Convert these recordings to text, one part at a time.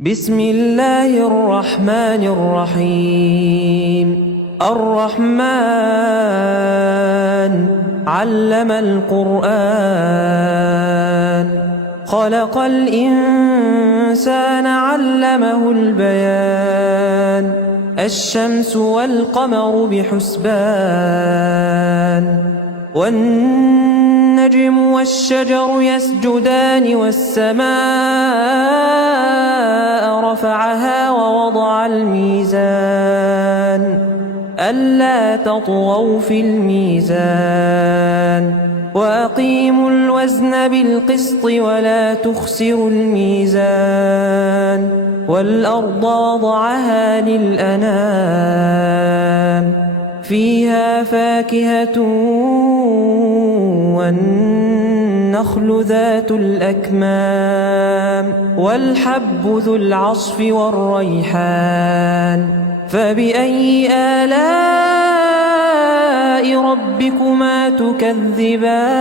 بسم الله الرحمن الرحيم. الرحمن علم القرآن خلق الإنسان علمه البيان الشمس والقمر بحسبان والنجم والشجر يسجدان والسماء رفعها ووضع الميزان ألا تطغوا في الميزان وأقيموا الوزن بالقسط ولا تخسروا الميزان والأرض وضعها للأنام فيها فاكهة والنخل ذات الأكمام والحب ذو العصف والريحان فبأي آلاء ربكما تكذبان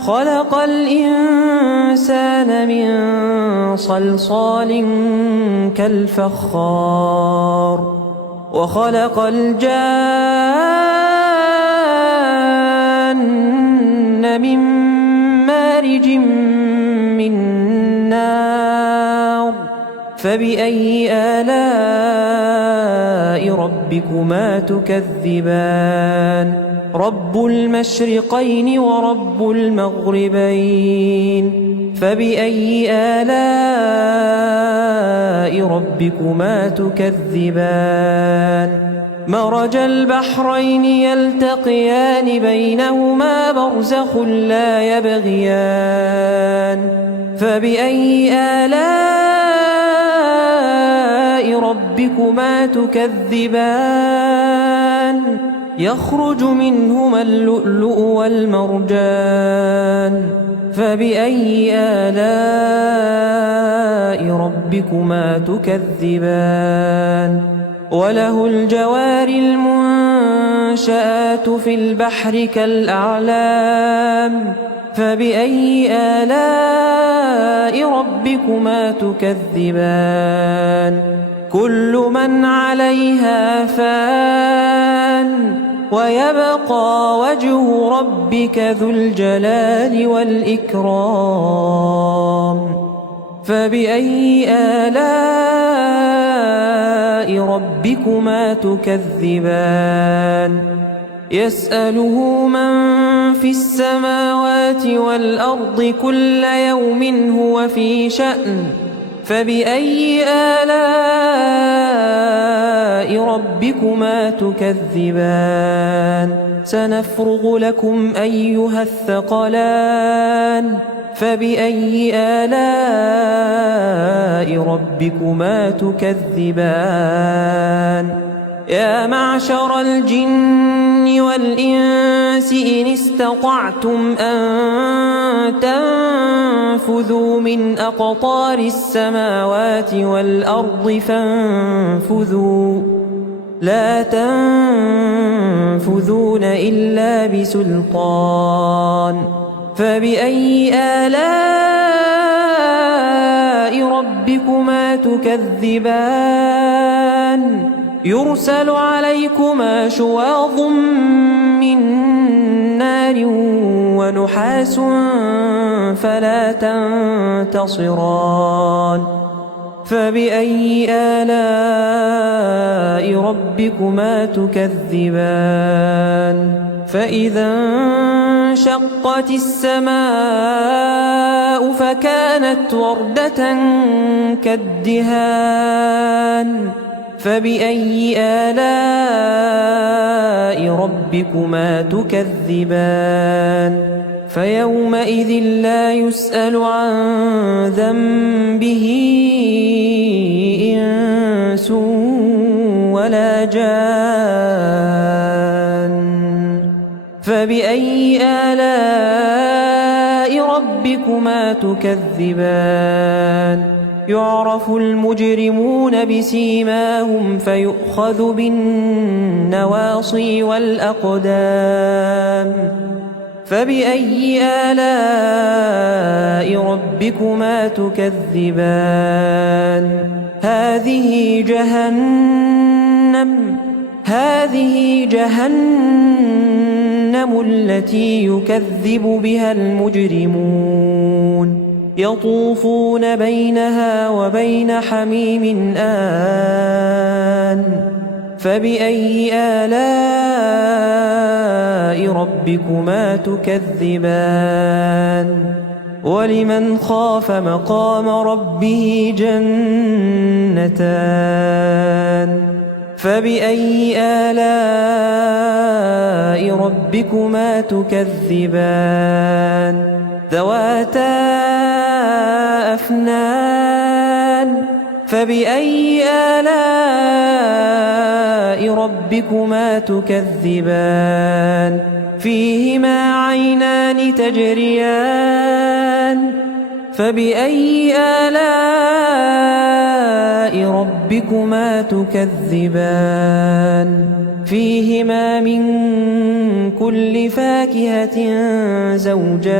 خلق الإنسان من صلصال كالفخار وخلق الجان من مارج من نار فبأي آلاء ربكما تكذبان رب المشرقين ورب المغربين فبأي آلاء ربكما تكذبان مرج البحرين يلتقيان بينهما برزخ لا يبغيان فبأي آلاء ربكما تكذبان يخرج منهما اللؤلؤ والمرجان فبأي آلاء ربكما تكذبان وله الجوار المنشآت في البحر كالأعلام فبأي آلاء ربكما تكذبان كل من عليها فان ويبقى وجه ربك ذو الجلال والإكرام فبأي آلاء ربكما تكذبان يسأله من في السماوات والأرض كل يوم هو في شأن فبأي آلاء ربكما تكذبان سنفرغ لكم أيها الثقلان فبأي آلاء ربكما تكذبان يا معشر الجن والإنس إن استطعتم أن تنفذوا من أقطار السماوات والأرض فانفذوا لا تنفذون إلا بسلطان فبأي آلاء ربكما تكذبان يرسل عليكما شواظ من نار ونحاس فلا تنتصران فبأي آلاء ربكما تكذبان فإذا انشقت السماء فكانت وردة كالدهان فبأي آلاء ربكما تكذبان فيومئذ لا يسأل عن ذنبه إنس ولا جان فبأي آلاء ربكما تكذبان يعرف المجرمون بسيماهم فيؤخذ بالنواصي والأقدام فبأي آلاء ربكما تكذبان هذه جهنم التي يكذب بها المجرمون يطوفون بينها وبين حميم آن فبأي آلاء ربكما تكذبان ولمن خاف مقام ربه جنتان فبأي آلاء ربكما تكذبان ذواتا أفنان فبأي آلاء ربكما تكذبان فيهما عينان تجريان فبأي آلاء ربكما تكذبان فيهما من كل فاكهة زوجان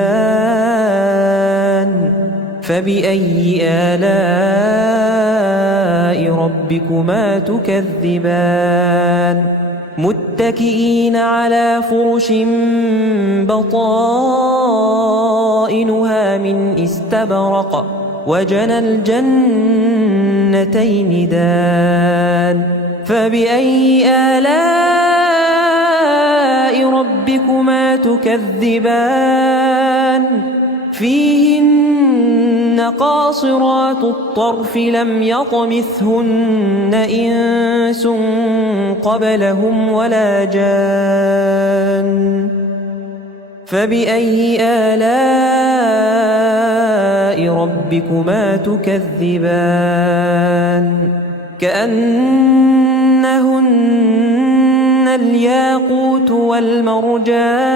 فبأي آلاء ربكما تكذبان متكئين على فرش بطائنها من استبرق وجنى الجنتين دان فبأي آلاء ربكما تكذبان فيهن قاصرات الطرف لم يطمثهن إنس قبلهم ولا جان فبأي آلاء ربكما تكذبان كأنهن الياقوت والمرجان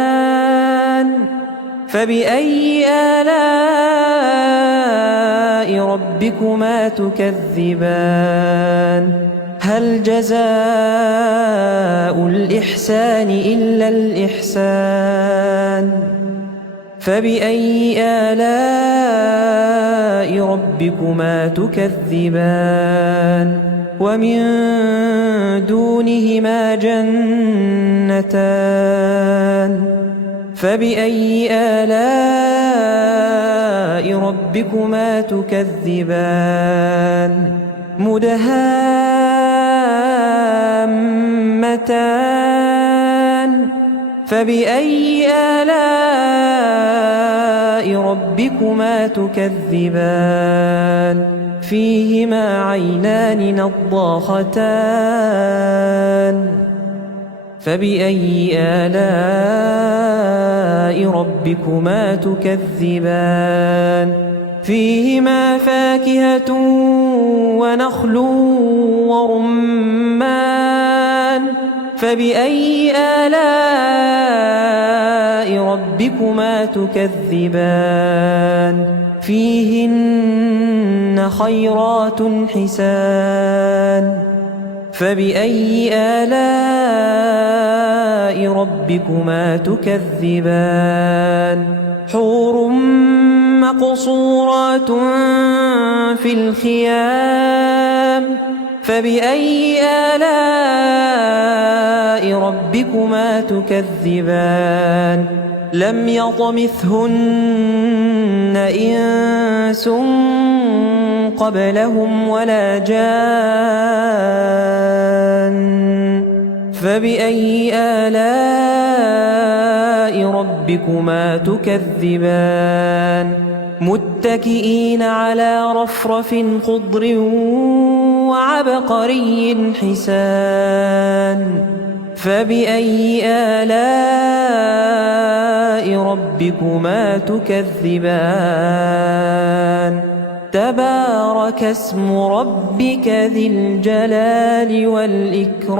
فبأي آلاء ربكما تكذبان هل جزاء الإحسان إلا الإحسان فبأي آلاء ربكما تكذبان ومن دونهما جنتان فبأي آلاء ربكما تكذبان مدهامتان فبأي آلاء ربكما تكذبان فيهما عينان نضاختان فبأي آلاء ربكما تكذبان فيهما فاكهة ونخل ورمان فبأي آلاء ربكما تكذبان فيهن خيرات حسان فبأي آلاء ربكما تكذبان حور مقصورات في الخيام فبأي آلاء ربكما تكذبان لم يطمثهن إنس قبلهم ولا جان فبأي آلاء ربكما تكذبان متكئين على رفرف خضر وعبقري حسان فبأي آلاء ربكما تكذبان تبارك اسم ربك ذي الجلال والإكرام